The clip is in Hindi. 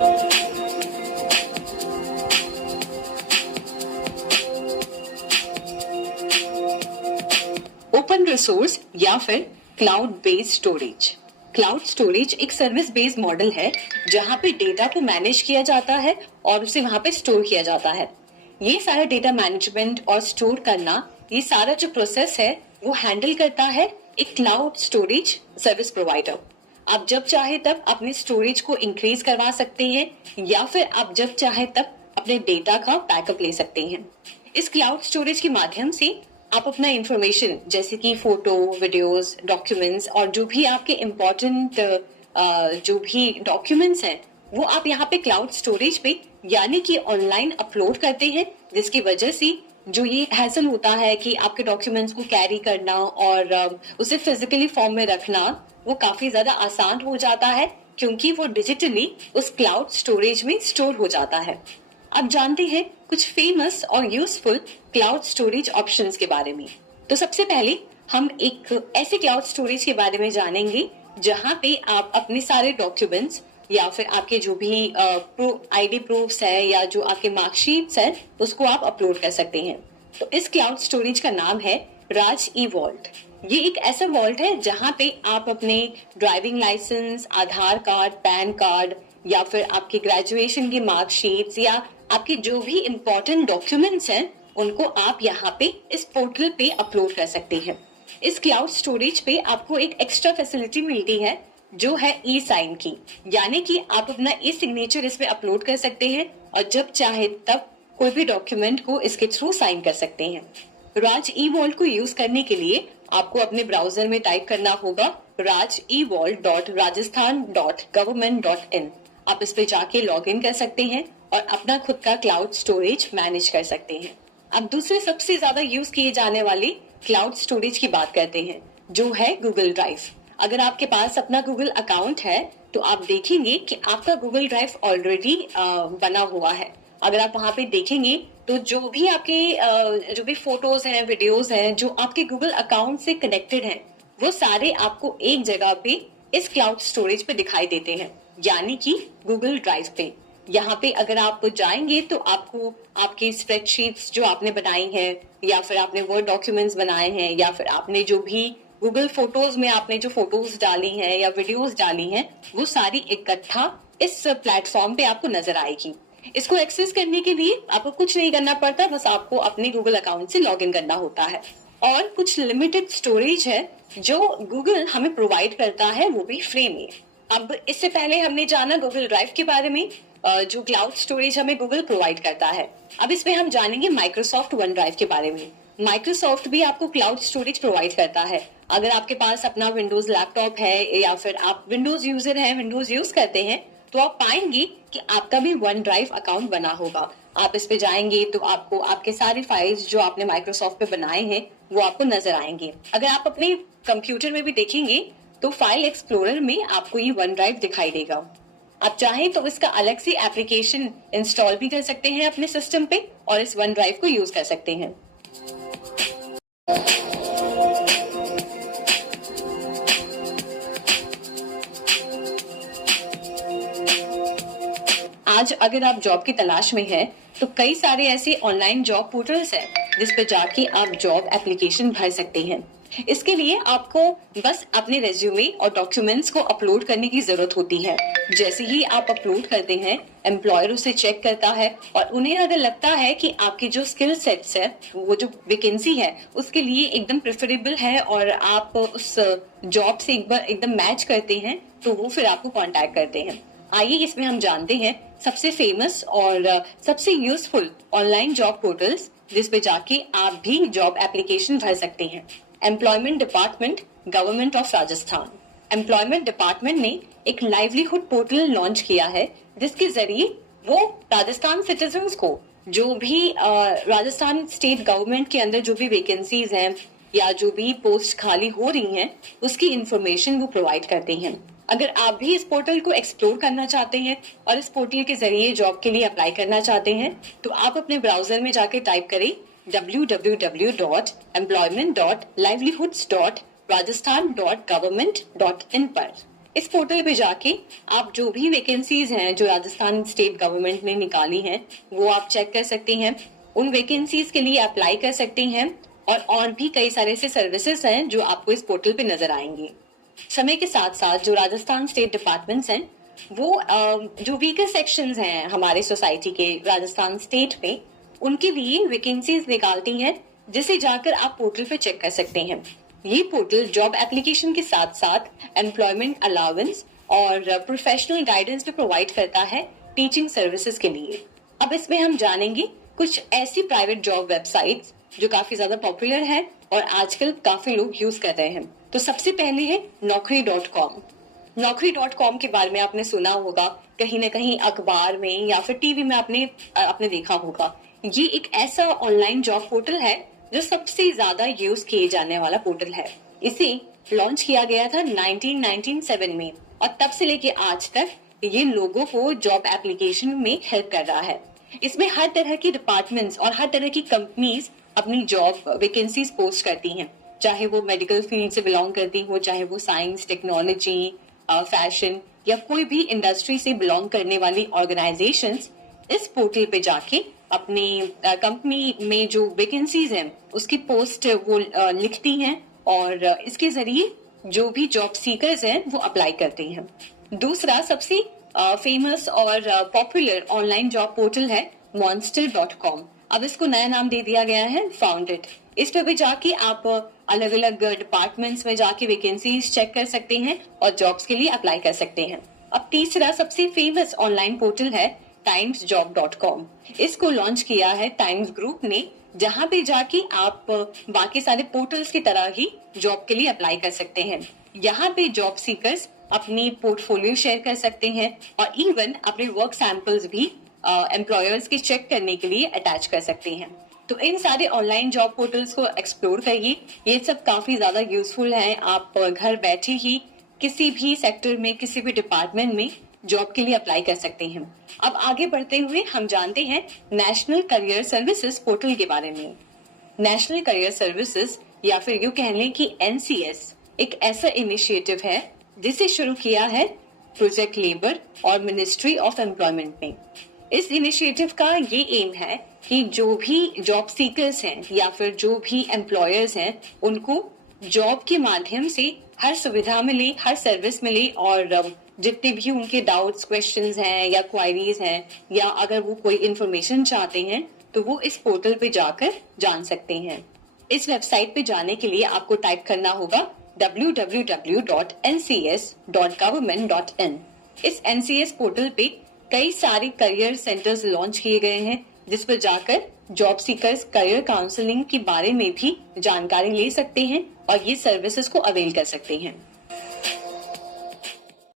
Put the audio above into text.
ओपन रिसोर्स या फिर cloud based storage. Cloud storage एक सर्विस बेस्ड मॉडल है जहां पे डेटा को मैनेज किया जाता है और उसे वहां पे स्टोर किया जाता है। ये सारा डेटा मैनेजमेंट और स्टोर करना, ये सारा जो प्रोसेस है वो हैंडल करता है एक क्लाउड स्टोरेज सर्विस प्रोवाइडर। आप जब चाहे तब अपने स्टोरेज को इंक्रीज करवा सकते हैं या फिर आप जब चाहे तब अपने डेटा का बैकअप ले सकते हैं। इस क्लाउड स्टोरेज के माध्यम से आप अपना इंफॉर्मेशन जैसे कि फोटो, वीडियोस, डॉक्यूमेंट्स और जो भी आपके इम्पोर्टेंट जो भी डॉक्यूमेंट्स हैं वो आप यहाँ पे क्लाउड स्टोरेज पे यानी कि ऑनलाइन अपलोड करते हैं, जिसकी वजह से जो ये हैसल होता है कि आपके डॉक्यूमेंट्स को कैरी करना और उसे फिजिकली फॉर्म में रखना वो काफी ज्यादा आसान हो जाता है क्योंकि वो डिजिटली उस क्लाउड स्टोरेज में स्टोर हो जाता है। अब जानते हैं कुछ फेमस और यूजफुल क्लाउड स्टोरेज ऑप्शंस के बारे में। तो सबसे पहले हम एक ऐसे क्लाउड स्टोरेज के बारे में जानेंगे जहां पे आप अपने सारे डॉक्यूमेंट्स या फिर आपके जो भी आईडी प्रूफ्स है या जो आपके मार्कशीट्स है उसको आप अपलोड कर सकते हैं। तो इस क्लाउड स्टोरेज का नाम है राज ई वॉल्ट। ये एक ऐसा वॉल्ट है जहां पे आप अपने ड्राइविंग लाइसेंस, आधार कार्ड, पैन कार्ड या फिर आपके ग्रेजुएशन की मार्कशीट्स या आपके जो भी इम्पोर्टेंट डॉक्यूमेंट्स हैं उनको आप यहाँ पे इस पोर्टल पे अपलोड कर सकते हैं। इस क्लाउड स्टोरेज पे आपको एक एक्स्ट्रा फैसिलिटी मिलती है जो है ई साइन की, यानी कि आप अपना ई सिग्नेचर इस पे अपलोड कर सकते हैं और जब चाहे तब कोई भी डॉक्यूमेंट को इसके थ्रू साइन कर सकते हैं। राज ई वॉल्ट को यूज करने के लिए आपको अपने ब्राउजर में टाइप करना होगा rajewalt.rajasthan.government.in। आप इस पे जाके लॉग इन कर सकते हैं और अपना खुद का क्लाउड स्टोरेज मैनेज कर सकते हैं। अब दूसरे सबसे ज्यादा यूज किए जाने वाले क्लाउड स्टोरेज की बात करते हैं जो है गूगल ड्राइव। अगर आपके पास अपना गूगल अकाउंट है तो आप देखेंगे कि आपका गूगल ड्राइव ऑलरेडी बना हुआ है। अगर आप वहां पे देखेंगे तो जो भी आपके जो भी फोटोज हैं, वीडियोस हैं जो आपके गूगल अकाउंट से कनेक्टेड हैं वो सारे आपको एक जगह पे इस क्लाउड स्टोरेज पे दिखाई देते हैं, यानी कि गूगल ड्राइव पे। यहाँ पे अगर आप जाएंगे तो आपको आपकी स्प्रेडशीट्स जो आपने बनाई हैं या फिर आपने वर्ड डॉक्यूमेंट्स बनाए हैं या फिर आपने जो भी गूगल फोटोज में आपने जो फोटोज डाली हैं या वीडियोस डाली हैं वो सारी इकट्ठा इस प्लेटफॉर्म पे आपको नजर आएगी। इसको एक्सेस करने के लिए आपको कुछ नहीं करना पड़ता, बस आपको अपने गूगल अकाउंट से लॉग इन करना होता है। और कुछ लिमिटेड स्टोरेज है जो गूगल हमें प्रोवाइड करता है, वो भी फ्री में। अब इससे पहले हमने जाना गूगल ड्राइव के बारे में जो क्लाउड स्टोरेज हमें गूगल प्रोवाइड करता है। अब इसमें हम जानेंगे माइक्रोसॉफ्ट वन ड्राइव के बारे में। माइक्रोसॉफ्ट भी आपको क्लाउड स्टोरेज प्रोवाइड करता है। अगर आपके पास अपना विंडोज लैपटॉप है या फिर आप विंडोज यूजर हैं, विंडोज यूज करते हैं, तो आप पाएंगे कि आपका भी वन ड्राइव अकाउंट बना होगा। आप इस पे जाएंगे तो आपको आपके सारे फाइल्स जो आपने माइक्रोसॉफ्ट पे बनाए हैं वो आपको नजर आएंगे। अगर आप अपने कंप्यूटर में भी देखेंगे तो फाइल एक्सप्लोरर में आपको ये वन ड्राइव दिखाई देगा। आप चाहें तो इसका अलग से एप्लीकेशन इंस्टॉल भी कर सकते हैं अपने सिस्टम पे और इस वन ड्राइव को यूज कर सकते हैं। आज अगर आप जॉब की तलाश में हैं तो कई सारे ऐसे ऑनलाइन जॉब पोर्टल्स हैं जिस पे जाके आप जॉब एप्लीकेशन भर सकते हैं। इसके लिए आपको बस अपने रेज्यूमे और डॉक्यूमेंट्स को अपलोड करने की जरूरत होती है। जैसे ही आप अपलोड करते हैं एम्प्लॉयर उसे चेक करता है और उन्हें अगर लगता है कि आपकी जो स्किल सेट्स है, वो जो वैकेंसी है उसके लिए एकदम प्रेफरेबल है और आप उस जॉब से एक बार एकदम मैच करते हैं तो वो फिर आपको कॉन्टैक्ट करते हैं। आइए इसमें हम जानते हैं सबसे फेमस और सबसे यूजफुल ऑनलाइन जॉब पोर्टल्स जिस पे जाके आप भी जॉब एप्लीकेशन भर सकते हैं। Employment department, government of Rajasthan. Employment department ने एक लाइवलीहुड पोर्टल लॉन्च किया है जिसके जरिए वो राजस्थान सिटीजन्स को जो भी राजस्थान स्टेट गवर्नमेंट के अंदर जो भी वैकेंसीज हैं या जो भी पोस्ट खाली हो रही हैं उसकी इंफॉर्मेशन वो प्रोवाइड करते हैं। अगर आप भी इस पोर्टल को एक्सप्लोर करना चाहते हैं और इस पोर्टल के जरिए जॉब के लिए अप्लाई करना चाहते हैं तो आप अपने ब्राउजर में जाके टाइप करें www.employment.livelihoods.rajasthan.government.in पर। इस पोर्टल पे जाके आप जो भी वैकेंसीज हैं जो राजस्थान स्टेट गवर्नमेंट ने निकाली हैं वो आप चेक कर सकती हैं, उन वैकेंसीज के लिए अप्लाई कर सकती हैं और भी कई सारे ऐसे सर्विसेज हैं जो आपको इस पोर्टल पे नजर आएंगे। समय के साथ साथ जो राजस्थान स्टेट डिपार्टमेंट्स हैं वो जो वीकर सेक्शंस हैं हमारे सोसाइटी के राजस्थान स्टेट में उनके लिए वैकेंसीज निकालती हैं, जिसे जाकर आप पोर्टल पे चेक कर सकते हैं। ये पोर्टल जॉब एप्लीकेशन के साथ साथ एम्प्लॉयमेंट अलाउंस और प्रोफेशनल गाइडेंस भी प्रोवाइड करता है टीचिंग सर्विसेज के लिए। अब इसमें हम जानेंगे कुछ ऐसी प्राइवेट जॉब वेबसाइट्स जो काफी ज्यादा पॉपुलर है और आजकल काफी लोग यूज कर रहे हैं। तो सबसे पहले है naukri.com। naukri.com के बारे में आपने सुना होगा, कहीं ना कहीं अखबार में या फिर टीवी में आपने देखा होगा। ये एक ऐसा ऑनलाइन जॉब पोर्टल है जो सबसे ज्यादा यूज किए जाने वाला पोर्टल है। इसे लॉन्च किया गया था 1997 में और तब से लेके आज तक ये लोगों को जॉब एप्लीकेशन में हेल्प कर रहा है। इसमें हर तरह की डिपार्टमेंट्स और हर तरह की कंपनीज अपनी जॉब वैकेंसीज पोस्ट करती हैं, चाहे वो मेडिकल फील्ड से बिलोंग करती हो, चाहे वो साइंस, टेक्नोलॉजी, फैशन या कोई भी इंडस्ट्री से बिलोंग करने वाली ऑर्गेनाइजेशंस इस पोर्टल पे जाके अपनी कंपनी में जो वैकेंसीज हैं उसकी पोस्ट वो लिखती हैं और इसके जरिए जो भी जॉब सीकर्स हैं वो अप्लाई करते हैं। दूसरा सबसे फेमस और पॉपुलर ऑनलाइन जॉब पोर्टल है monster.com। अब इसको नया नाम दे दिया गया है फाउंडेड। इस पे भी जाके आप अलग अलग डिपार्टमेंट्स में जाके वैकेंसीज चेक कर सकते हैं और जॉब्स के लिए अप्लाई कर सकते हैं। अब तीसरा सबसे फेमस ऑनलाइन पोर्टल है timesjob.com। इसको लॉन्च किया है टाइम्स ग्रुप ने, जहां पे जाके आप बाकी सारे पोर्टल्स की तरह ही जॉब के लिए अप्लाई कर सकते हैं। यहाँ पे जॉब सीकर्स अपनी पोर्टफोलियो शेयर कर सकते हैं और इवन अपने वर्क सैंपल्स भी एम्प्लॉयर्स के चेक करने के लिए अटैच कर सकते हैं। तो इन सारे ऑनलाइन जॉब पोर्टल्स को एक्सप्लोर करिए, ये सब काफी ज्यादा यूजफुल है। आप घर बैठे ही किसी भी सेक्टर में, किसी भी डिपार्टमेंट में जॉब के लिए अप्लाई कर सकते हैं। अब आगे बढ़ते हुए हम जानते हैं नेशनल करियर सर्विसेज पोर्टल के बारे में। नेशनल करियर सर्विसेज या फिर यूं कह लें कि NCS एक ऐसा इनिशिएटिव है जिसे शुरू किया है प्रोजेक्ट लेबर और मिनिस्ट्री ऑफ एम्प्लॉयमेंट ने। इस इनिशिएटिव का ये एम है कि जो भी जॉब सीकर्स हैं या फिर जो भी एम्प्लॉयर्स हैं उनको जॉब के माध्यम से हर सुविधा मिले, हर सर्विस मिले और जितने भी उनके डाउट्स, क्वेश्चंस हैं या क्वायरीज हैं या अगर वो कोई इन्फॉर्मेशन चाहते हैं तो वो इस पोर्टल पे जाकर जान सकते हैं। इस वेबसाइट पे जाने के लिए आपको टाइप करना होगा www.ncs.government.in। इस NCS पोर्टल पे कई सारे करियर सेंटर्स लॉन्च किए गए हैं जिस पर जाकर जॉब सीकर्स करियर काउंसलिंग के बारे में भी जानकारी ले सकते हैं और ये सर्विसेज को अवेल कर सकते हैं।